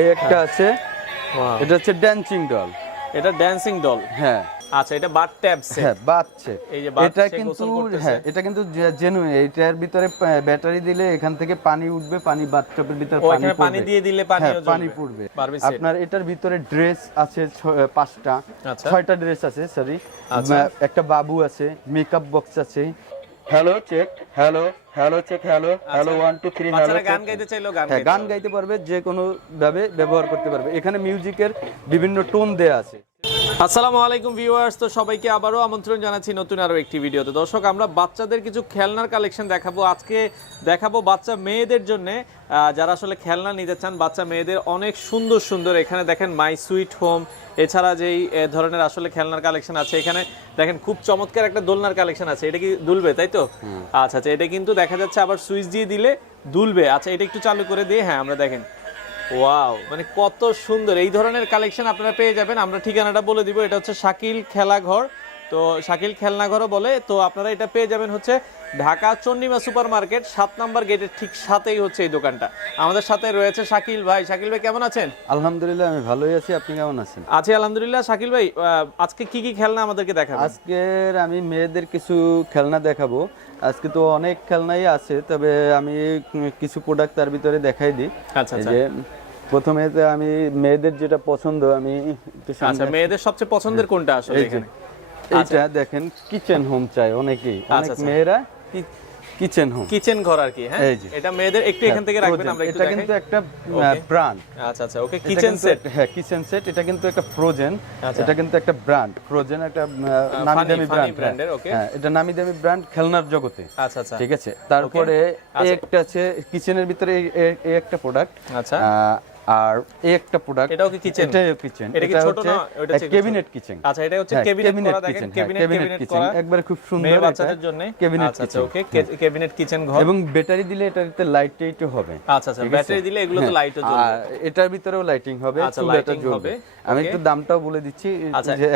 এই একটা আছে, এটা হচ্ছে ড্যান্সিং ডল। এটা ড্যান্সিং ডল, হ্যাঁ। আচ্ছা, এটা বাথ ট্যাব সেট। হ্যাঁ, বাথছে। এই যে এটা কিন্তু, হ্যাঁ, এটা কিন্তু জেনুইন। এইটার ভিতরে ব্যাটারি দিলে এখান থেকে পানি উঠবে, পানি বাথটবের ভিতরে পানি পড়বে, পানি দিয়ে দিলে পানি পড়বে। আপনার এটার ভিতরে ড্রেস আছে 5টা, 6টা ড্রেস আছে, সরি। একটা বাবু আছে, মেকআপ বক্স আছে। Hello check, hello hello check, hello hello 1 2 3 hello. গান গাইতে চাইলো গান গাইতে পারবে, যে কোনো ভাবে ব্যবহার করতে পারবে। এখানে মিউজিকের বিভিন্ন টোন দেয়া আছে। আসসালামু আলাইকুম ভিউয়ার্স, তো সবাইকে আবারও আমন্ত্রণ জানাচ্ছি নতুন আরো একটি ভিডিওতে। দর্শক, আমরা বাচ্চাদের কিছু খেলনার কালেকশন দেখাবো। আজকে দেখাবো বাচ্চা মেয়েদের জন্য, যারা আসলে খেলনা নিতে চান, বাচ্চা মেয়েদের অনেক সুন্দর সুন্দর। এখানে দেখেন মাই সুইট হোম, এছাড়া যেই ধরনের আসলে খেলনার কালেকশন আছে। এখানে দেখেন খুব চমৎকার একটা দোলনার কালেকশন আছে। এটা কি দুলবে, তাই তো? আচ্ছা আচ্ছা, এটা কিন্তু দেখা যাচ্ছে আবার সুইচ দিয়ে দিলে দুলবে। আচ্ছা, এটা একটু চালু করে দিয়ে, হ্যাঁ, আমরা দেখেন, ওয়াও, মানে কত সুন্দর। এই ধরনের কালেকশন আপনারা পেয়ে যাবেন। আমরা ঠিকানাটা বলে দিব, এটা হচ্ছে শাকিল খেলাঘর। তো শাকিল খেলনাঘরও বলে। তো আপনারা এটা পেয়ে যাবেন হচ্ছে ঢাকা চন্দ্রিমা সুপার মার্কেট 7 নম্বর গেটের ঠিক সাথেই হচ্ছে এই দোকানটা। আমাদের সাথে রয়েছে শাকিল ভাই। শাকিল ভাই কেমন আছেন? আলহামদুলিল্লাহ, আমি ভালোই আছি। আপনি কেমন আছেন? আছি আলহামদুলিল্লাহ। শাকিল ভাই, আজকে কি কি খেলনা আমাদেরকে দেখাবেন? আজকে আমি মেয়েদের কিছু খেলনা দেখাবো। আজকে তো অনেক খেলনাই আছে, তবে আমি কিছু প্রোডাক্ট তার ভিতরে দেখাই দিই। আচ্ছা আচ্ছা, যে প্রথমে আমি মেয়েদের যেটা পছন্দ, আমি আচ্ছা, মেয়েদের সবচেয়ে পছন্দের কোনটা আসলে এখানে? এইটা দেখেন, কিচেন হোম চাই অনেকেই, অনেক মেয়েরা কিচেন হোম, কিচেন ঘর আর কি। হ্যাঁ, এটা মেয়েদের একটু এখান থেকে রাখবেন, আমরা একটু এটা দেখাই। কিন্তু একটা ব্র্যান্ড। আচ্ছা আচ্ছা, ওকে, কিচেন সেট। হ্যাঁ, কিচেন সেট। এটা কিন্তু একটা ফ্রোজেন, এটা কিন্তু একটা ব্র্যান্ড। ফ্রোজেন একটা নামি দামি ব্র্যান্ড। হ্যাঁ, এটা নামি দামি ব্র্যান্ড খেলনার জগতে। আচ্ছা আচ্ছা, ঠিক আছে। তারপরে একটা আছে কিচেনের ভিতরে এই একটা প্রোডাক্ট। আচ্ছা, আর এই একটা প্রোডাক্ট, এটাও কি কিচেন? এটাও কিচেন। এটা কি ছোট না? ওটা হচ্ছে ক্যাবিনেট কিচেন। আচ্ছা, এটা হচ্ছে ক্যাবিনেট করা, দেখেন ক্যাবিনেট করা, একবারে খুব সুন্দর মেয়ে বাচ্চাদের জন্য ক্যাবিনেট কিচেন। আচ্ছা, ওকে, হ্যাঁ। ক্যাবিনেট কিচেন ঘর। এবং ব্যাটারি দিলে এটাতে লাইট টাইটও হবে। আচ্ছা আচ্ছা, ব্যাটারি দিলে এগুলো তো লাইটও জ্বলবে। আর এটার ভিতরেও লাইটিং হবে, চুলাটা জ্বলবে। আমি একটু দামটাও বলে দিচ্ছি, যে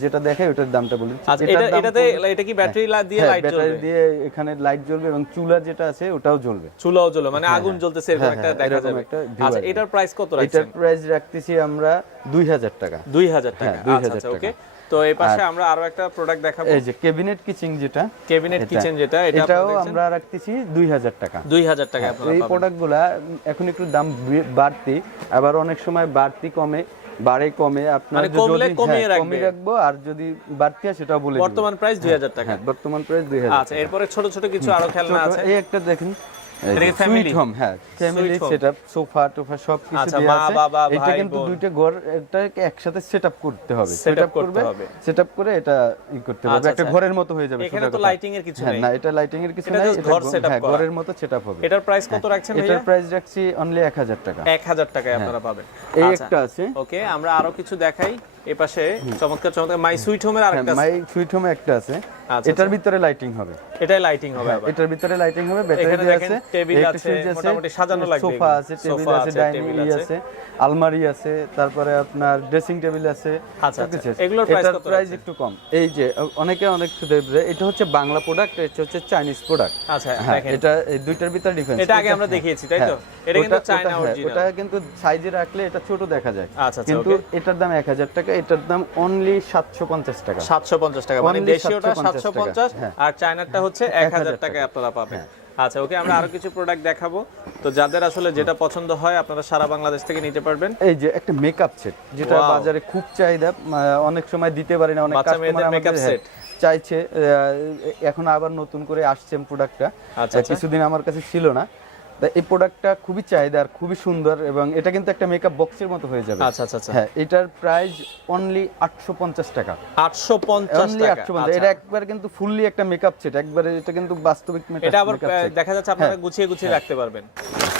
যেটা দেখাই ওটার দামটা বলে দিচ্ছি। আচ্ছা, এটাতে এটা কি ব্যাটারি দিয়ে লাইট জ্বলবে? ব্যাটারি দিয়ে এখানে লাইট জ্বলবে এবং চুলা যেটা আছে ওটাও জ্বলবে। চুলাও জ্বলবে, মানে আগুন জ্বলতেছে এরকম একটা দেখা যাবে। আচ্ছা, এটার প্রাইস কত রাখছেন? এটার প্রাইস রাখতেছি আমরা 2000 টাকা। 2000 টাকা। আচ্ছা আচ্ছা, ওকে। তো এই পাশে আমরা আরো একটা প্রোডাক্ট দেখাবো, এই যে ক্যাবিনেট কিচেন, যেটা ক্যাবিনেট কিচেন, এটাও আমরা রাখতেছি 2000 টাকা। 2000 টাকা আপনারা পাবেন। এই প্রোডাক্টগুলা এখন একটু দাম বাড়তি, আবার অনেক সময় বাড়তি কমে, বাড়ে কমে। আপনারা যদি কমিয়ে রাখবো, আর যদি বাড়তি হয় সেটাও বলে দিব। বর্তমান প্রাইস 2000 টাকা। বর্তমান প্রাইস 2000। আচ্ছা, এরপরে ছোট ছোট কিছু আরো খেলনা আছে। এই একটা দেখেন, ফ্যামিলি হোম। হ্যাঁ, ফ্যামিলি সেটআপ, সোফা টোফা সব কিছু দেয়া আছে। এটা কিন্তু দুইটা ঘর, এটাকে একসাথে সেটআপ করতে হবে, সেটআপ করে এটা করতে হবে, একটা ঘরের মতো হয়ে যাবে। এখানে তো লাইটিং এর কিছু নেই। না, এটা লাইটিং এর কিছু নাই, এটা ঘরের মতো সেটআপ হবে। এটার প্রাইস কত রাখছেন ভাইয়া? এটার প্রাইস রাখছি অনলি 1000 টাকা। 1000 টাকায় আপনারা পাবেন। এই একটা আছে, ওকে, আমরা আরো কিছু দেখাই। এই পাশে চমৎকার চমৎকার মাই সুইট হোমের আরেকটা আছে। মাই সুইট হোমে একটা আছে, এটার ভিতরে লাইটিং হবে। এটাই লাইটিং হবে আবার। এটার ভিতরে লাইটিং হবে, ব্যাটারি আছে, টেবিল আছে, মোটামুটি সাজানো লাগবে। সোফা আছে, টেবিল আছে, ডাইনিং আছে, আলমারি আছে, তারপরে আপনার ড্রেসিং টেবিল আছে। আচ্ছা, এগুলোর প্রাইস কত? প্রাইস একটু কম। এই যে অনেকে অনেক দেবে, এটা হচ্ছে বাংলা প্রোডাক্ট, এটা হচ্ছে চাইনিজ প্রোডাক্ট। আচ্ছা, দেখেন, এটা এই দুইটার ভিতরে ডিফারেন্স। এটা আগে আমরা দেখিয়েছি, তাই তো? এটা কিন্তু চায়না অরিজিনাল। ওটা কিন্তু সাইজে রাখলে এটা ছোট দেখা যায়। আচ্ছা, কিন্তু এটার দাম 1000 টাকা, এটার দাম অনলি 750 টাকা। 750 টাকা, মানে দেশীয়টা 750 আর চায়নাটা হচ্ছে 1000 টাকায় আপনারা পাবেন। আচ্ছা, ওকে, আমরা আরো কিছু প্রোডাক্ট দেখাবো। তো যাদের আসলে যেটা পছন্দ হয় আপনারা সারা বাংলাদেশ থেকে নিতে পারবেন। এই যে একটা মেকআপ সেট, যেটা বাজারে খুব চাহিদা, অনেক সময় দিতে পারি না, অনেক কাস্টমার মেকআপ সেট চাইছে। এখন আবার নতুন করে আসছে প্রোডাক্টটা, কিছুদিন আমার কাছে ছিল না। এই প্রোডাক্টটা খুবই চাহিদা আর খুবই সুন্দর, এবং এটা কিন্তু একটা মেকআপ বক্সের মতো হয়ে যাবে। আচ্ছা আচ্ছা, হ্যাঁ, এটার প্রাইস অনলি 850 টাকা। 850 টাকা। এটা একবার কিন্তু ফুললি একটা মেকআপ সেট, একবারে এটা কিন্তু বাস্তবিক মেকআপ। এটা আবার দেখা যাচ্ছে আপনারা গুছিয়ে গুছিয়ে রাখতে পারবেন।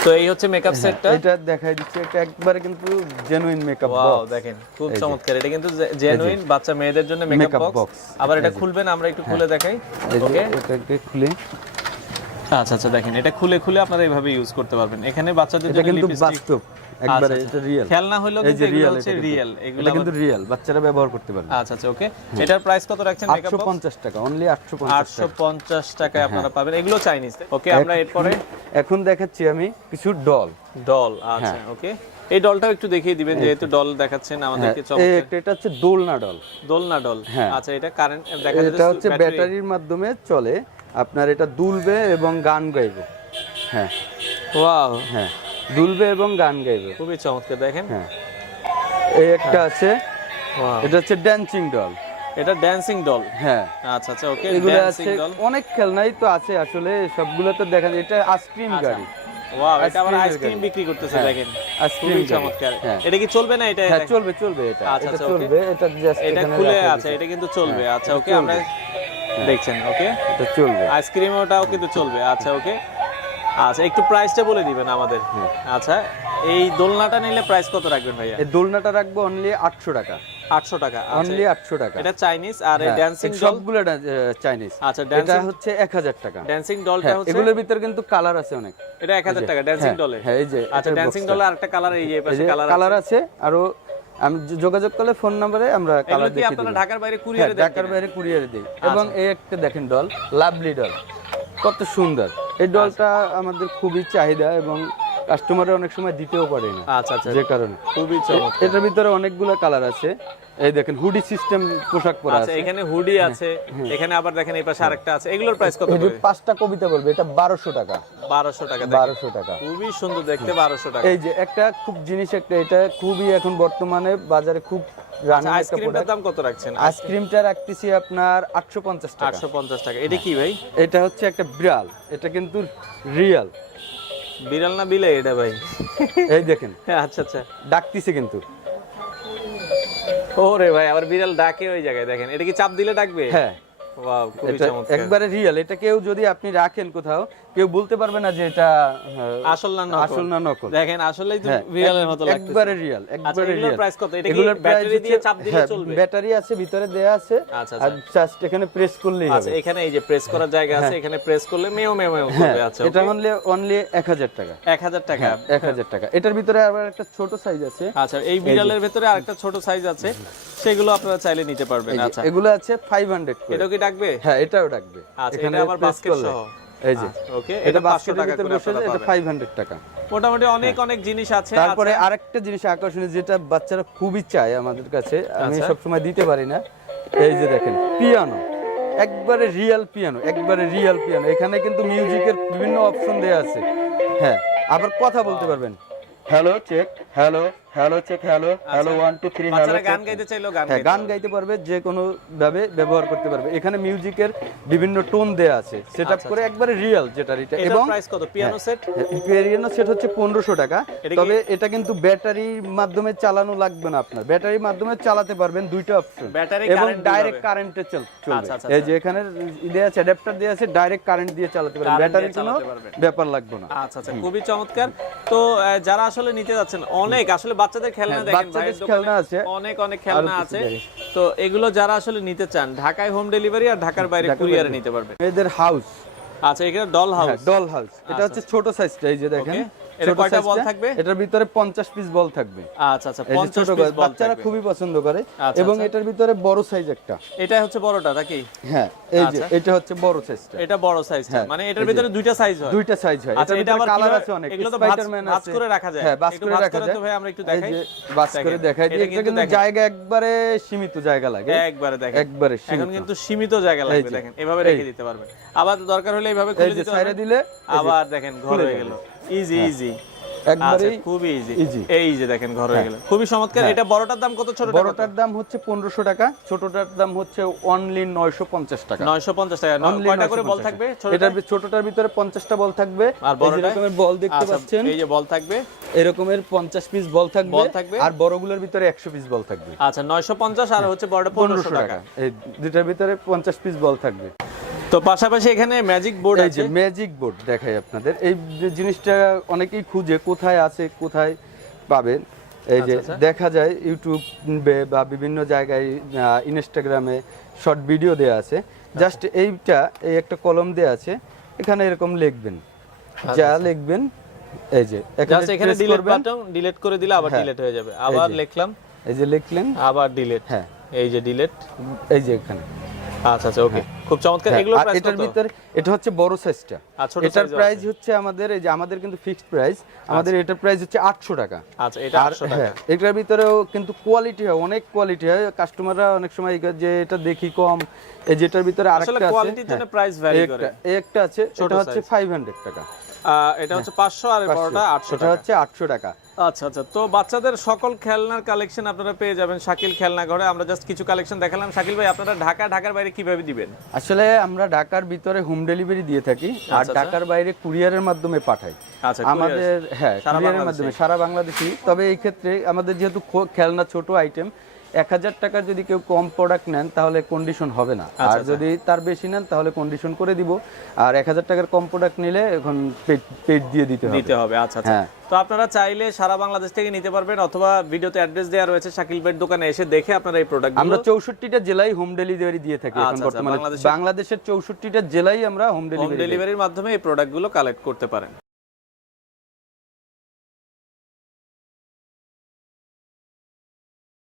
তো এই হচ্ছে মেকআপ সেটটা, এটা দেখাই দিচ্ছি, এটা একবারে কিন্তু জেনুইন মেকআপ বক্স। ওয়াও, দেখেন খুব চমৎকার। এটা কিন্তু জেনুইন বাচ্চা মেয়েদের জন্য মেকআপ বক্স। আবার এটা খুলবেন, আমরা একটু খুলে দেখাই। ওকে, এটাকে খুলে আচ্ছা আচ্ছা, দেখেন এটা খুলে খুলে আপনারা এইভাবে ইউজ করতে পারবেন। এখানে বাচ্চাদের এটা জন্য কিন্তু লিপস্টিক বাস্তব একবারে, এটা রিয়েল খেলনা হলো, কিন্তু এগুলো হচ্ছে রিয়েল, এগুলো কিন্তু রিয়েল, বাচ্চারা ব্যবহার করতে পারবে। আচ্ছা আচ্ছা, ওকে। এটার প্রাইস কত রাখছেন? 850 টাকা, অনলি 850 টাকায় আপনারা পাবেন। এগুলো চাইনিজ। ওকে, আমরা এরপরে এখন দেখাচ্ছি আমি কিছু ডল। আচ্ছা, ওকে। এই ডলটাও একটু দেখিয়ে দিবেন, যেহেতু ডল দেখাচ্ছেন আমাদেরকে। এটা হচ্ছে দোলনা ডল। আচ্ছা, এটা কারেন্ট দেখা যাচ্ছে, এটা হচ্ছে ব্যাটারির মাধ্যমে চলে, আপনার এটা দুলবে এবং গান গাইবে। হ্যাঁ, ওয়াও, হ্যাঁ, দুলবে এবং গান গাইবে, খুবই চমৎকার। দেখেন, হ্যাঁ। এই একটা আছে, এটা হচ্ছে ড্যান্সিং ডল। এটা ড্যান্সিং ডল, হ্যাঁ। আচ্ছা আচ্ছা, ওকে। এগুলো ড্যান্সিং আছে, ডল, অনেক খেলনাই তো আছে আসলে, সবগুলো তো দেখা যায়। এটা আইসক্রিম গাড়ি। ওয়াও, এটা আবার আইসক্রিম বিক্রি করতেছে, দেখেন, আইসক্রিম চমৎকার। এটা কি চলবে না? এটা হ্যাঁ, চলবে এটা। আচ্ছা, চলবে, এটা জাস্ট এটা খুলে আছে, এটা কিন্তু চলবে। আচ্ছা, ওকে, আমরা দেখছেন, ওকে, এটা চলবে। আইসক্রিম ওটাও কিন্তু চলবে। আচ্ছা, ওকে। আচ্ছা, একটু প্রাইসটা বলে দিবেন আমাদের। আচ্ছা, এই দোলনাটা নিলে প্রাইস কত রাখবেন ভাইয়া? এই দোলনাটা রাখবো অনলি 800 টাকা। 800 টাকা, অনলি 800 টাকা। এটা চাইনিজ। আর এই ড্যান্সিং ডল সবগুলো চাইনিজ। আচ্ছা, এটা হচ্ছে 1000 টাকা। ড্যান্সিং ডলটা হচ্ছে, এগুলোর ভিতরে কিন্তু কালার আছে অনেক। এটা 1000 টাকা ড্যান্সিং ডলে। হ্যাঁ, এই যে আচ্ছা, ড্যান্সিং ডলে আরেকটা কালার, এই যে পাশে কালার আছে। আর আমি যোগাযোগ করলে ফোন নম্বরে আমরা কালার দেখিয়ে দেব। আপনারা ঢাকার বাইরে কুরিয়ারে দেন? ঢাকার বাইরে কুরিয়ারে দেই। এবং এই একটা দেখেন ডল, লাভলি ডল, কত সুন্দর। এই ডলটা আমাদের খুবই চাহিদা এবং কাস্টমাররা অনেক সময় দিতেও পারে না। আচ্ছা আচ্ছা, যে কারণে খুবই চমৎকার। এটার ভিতরে অনেকগুলো কালার আছে। এই দেখেন, হুডি সিস্টেম পোশাক পরা আছে। আচ্ছা, এখানে হুডি আছে, এখানে আবার দেখেন এই পাশে আরেকটা আছে। এগুলোর প্রাইস কত? এই যে 5টা কবিতা বলবে, এটা 1200 টাকা। 1200 টাকা, 1200 টাকা, খুবই সুন্দর দেখতে। 1200 টাকা। এই যে একটা খুব জিনিস, একটা এটা খুবই এখন বর্তমানে বাজারে খুব রানিং একটা আইসক্রিমের প্রোডাক্ট। দাম কত রাখছেন? আইসক্রিমটা রাখতেছি আপনার 850 টাকা। 850 টাকা। এটা কি ভাই? এটা হচ্ছে একটা বিড়াল, এটা কিন্তু রিয়েল। বিড়াল না বিলে এটা ভাই? এই দেখেন, আচ্ছা আচ্ছা, ডাকতেছে কিন্তু। ওরে ভাই, আবার বিড়াল ডাকে ওই জায়গায়, দেখেন। এটা কি চাপ দিলে ডাকবে? হ্যাঁ, ওয়াও, খুবই এটা চমৎকার। একবারে রিয়েল। এটা কেউ যদি আপনি রাখেন কোথাও, কেউ বলতে পারবে না যে এটা আসল না নকল। দেখেন, আসলেই তো বিড়ালের মতো লাগছে, একবারে রিয়েল, একবারে রিয়েল। প্রাইস কত? এটা কি ব্যাটারি দিয়ে চাপ দিলে চলবে? ব্যাটারি আছে, ভিতরে দেয়া আছে। আচ্ছা, আর জাস্ট এখানে প্রেস করলেই হবে। আচ্ছা, এখানে এই যে প্রেস করার জায়গা আছে, এখানে প্রেস করলে মেও মেও মেও করবে। আচ্ছা, এটা অনলি 1000 টাকা। 1000 টাকা, 1000 টাকা। এটার ভিতরে আবার একটা ছোট সাইজ আছে। আচ্ছা, এই বিড়ালের ভিতরে আরেকটা ছোট সাইজ আছে, সেগুলো আপনারা চাইলে নিতে পারবেন। আচ্ছা, এগুলো আছে 500 করে। এটাও কি ডাকবে? হ্যাঁ, এটাও ডাকবে। আচ্ছা, এটা আবার বাস্কেট সহ। এই যে, ওকে, এটা এটা 500 টাকা করে বসে, এটা 500 টাকা। মোটামুটি অনেক জিনিস আছে। তারপরে আরেকটা জিনিস আকর্ষণীয়, যেটা বাচ্চারা খুবই চায় আমাদের কাছে, আমি সব সময় দিতে পারি না। এই যে দেখেন, পিয়ানো, একবারে রিয়েল পিয়ানো, একবারে রিয়েল পিয়ানো। এখানে কিন্তু মিউজিকের বিভিন্ন অপশন দেয়া আছে। হ্যাঁ, আবার কথা বলতে পারবেন। Hello check, hello check, hello 1 2 3, hello. গান গাইতে চাইলেও গান গাইতে পারবে, যে কোনো ভাবে ব্যবহার করতে পারবে। এখানে মিউজিকের বিভিন্ন টোন দেয়া আছে, সেটআপ করে একবারে রিয়েল যেটা। এবং প্রাইস কত? Piano set? পিয়ানো সেট হচ্ছে 1500 টাকা। তবে এটা কিন্তু ব্যাটারির মাধ্যমে চালানো লাগবে না আপনার, ব্যাটারির মাধ্যমে চালাতে পারবেন। দুইটা অপশন, এবং ডাইরেক্ট কারেন্টে চলবে। এই যে এখানে দেয়া আছে, অ্যাডাপ্টার দেয়া আছে, ডাইরেক্ট কারেন্ট দিয়ে চালাতে পারবেন, ব্যাটারির কোনো ব্যাপার লাগবে না। আচ্ছা আচ্ছা, খুবই চমৎকার। তো যারা আসলে নিতে যাচ্ছেন, অনেক আসলে বাচ্চাদের খেলনা দেখেন, বাচ্চাদের খেলনা আছে, অনেক খেলনা আছে। তো এগুলো যারা আসলে নিতে চান, ঢাকায় হোম ডেলিভারি আর ঢাকার বাইরে কুরিয়ারে নিতে পারবেন। এদের হাউস। আচ্ছা, এখানে ডল হাউস। ডল হাউস, এটা হচ্ছে ছোট সাইজটা। এই যে দেখেন, এটা কয়টা বল থাকবে? এটার ভিতরে 50 পিস বল থাকবে। আচ্ছা আচ্ছা, 50 পিস বল বাচ্চারা খুবই পছন্দ করে। এবং এটার ভিতরে বড় সাইজ একটা, এটা হচ্ছে বড়টা নাকি? হ্যাঁ, এই যে এটা হচ্ছে বড় সাইজটা। এটা বড় সাইজটা, মানে এটার ভিতরে দুইটা সাইজ হয়? দুইটা সাইজ হয়। আচ্ছা, এটা আবার কালার আছে অনেক। এগুলো তো স্পাইডারম্যান আছে, ভাঁজ করে রাখা যায়। হ্যাঁ, ভাঁজ করে রাখা যায়। তো ভাই আমরা একটু দেখাই, এই যে ভাঁজ করে দেখাই দিই। এটা কিন্তু জায়গা একবারে সীমিত জায়গা লাগে, একবারে দেখেন, একবারে সীমিত। এখন কিন্তু সীমিত জায়গা লাগবে, দেখেন এভাবে রেখে দিতে পারবেন। আবার দরকার হলে এইভাবে খুলে দিতে পারবেন, দিলে আবার দেখেন ঘর হয়ে গেল। ইজি, একবারে খুবই ইজি। এই যে দেখেন ঘর হয়ে গেল, খুবই চমৎকার। এটা বড়টার দাম কত? ছোটটার? বড়টার দাম হচ্ছে 1500 টাকা, ছোটটার দাম হচ্ছে অনলি 950 টাকা। 950 টাকা। কয়টা করে বল থাকবে? এটার ছোটটার ভিতরে 50টা বল থাকবে। আর বড়টার এরকমের বল দেখতে পাচ্ছেন, এই যে বল থাকবে, এরকমের 50 পিস বল থাকবে। আর বড়গুলোর ভিতরে 100 পিস বল থাকবে। আচ্ছা, 950 আর হচ্ছে বড়টা 1500 টাকা। এই দুটার ভিতরে 50 পিস বল থাকবে। তো পাশাপাশি এখানে ম্যাজিক বোর্ড আছে। এই যে ম্যাজিক বোর্ড দেখাই আপনাদের। এই জিনিসটা অনেকেই খুঁজে, কোথায় আছে, কোথায় পাবেন। এই যে দেখা যায় ইউটিউবে বা বিভিন্ন জায়গায়, ইনস্টাগ্রামে শর্ট ভিডিও দেয়া আছে। জাস্ট এইটা, এই একটা কলম দেয়া আছে, এখানে এরকম লিখবেন, যা লিখবেন এই যে জাস্ট এখানে ডিলিট বাটন ডিলিট করে দিলে আবার ডিলিট হয়ে যাবে। আবার লিখলাম, এই যে লিখলেন, আবার ডিলিট, হ্যাঁ এই যে ডিলিট, এই যে এখানে। আচ্ছা আচ্ছা, ওকে, খুব চমৎকার। এগুলো প্রাইস কত? এটার ভিতরে এটা হচ্ছে বড় সাইজটা, এটার প্রাইস হচ্ছে আমাদের এই যে আমাদের কিন্তু ফিক্সড প্রাইস, আমাদের এটার প্রাইস হচ্ছে 800 টাকা। আচ্ছা, এটা 800 টাকা। এটার ভিতরেও কিন্তু কোয়ালিটি হয়, অনেক কোয়ালিটি হয়। কাস্টমাররা অনেক সময় যে এটা দেখি কম, এই যেটার ভিতরে আরেকটা আছে, আসলে কোয়ালিটির জন্য প্রাইস ভ্যারি করে। একটা আছে, এটা হচ্ছে 500 টাকা, এটা হচ্ছে 500, আর বড়টা 800 টাকা, এটা হচ্ছে 800 টাকা। আচ্ছা আচ্ছা, তো বাচ্চাদের সকল খেলনার কালেকশন আপনারা পেয়ে যাবেন শাকিল খেলনা ঘরে। আমরা জাস্ট কিছু কালেকশন দেখালাম। শাকিল ভাই, আপনারা ঢাকার বাইরে কিভাবে দিবেন? আসলে আমরা ঢাকার ভিতরে হোম ডেলিভারি দিয়ে থাকি, আর ঢাকার বাইরে কুরিয়ারের মাধ্যমে পাঠাই। আচ্ছা, আমাদের কুরিয়ারের মাধ্যমে সারা বাংলাদেশে। তবে এই ক্ষেত্রে আমাদের যেহেতু খেলনা ছোট আইটেম, 1000 টাকার যদি কেউ কম প্রোডাক্ট নেন তাহলে কন্ডিশন হবে না, আর যদি তার বেশি নেন তাহলে কন্ডিশন করে দিব। আর 1000 টাকার কম প্রোডাক্ট নিলে এখন পেড দিয়ে দিতে হবে। আচ্ছা আচ্ছা, তো আপনারা চাইলে সারা বাংলাদেশ থেকে নিতে পারবেন, অথবা ভিডিওতে অ্যাড্রেস দেওয়া রয়েছে, শাকিল ভাইয়ের দোকানে এসে দেখে আপনারা এই প্রোডাক্ট। আমরা 64টা জেলায় হোম ডেলিভারি দিয়ে থাকি এখন বর্তমানে। বাংলাদেশের 64টা জেলায় আমরা হোম ডেলিভারির মাধ্যমে এই প্রোডাক্টগুলো কালেক্ট করতে পারেন।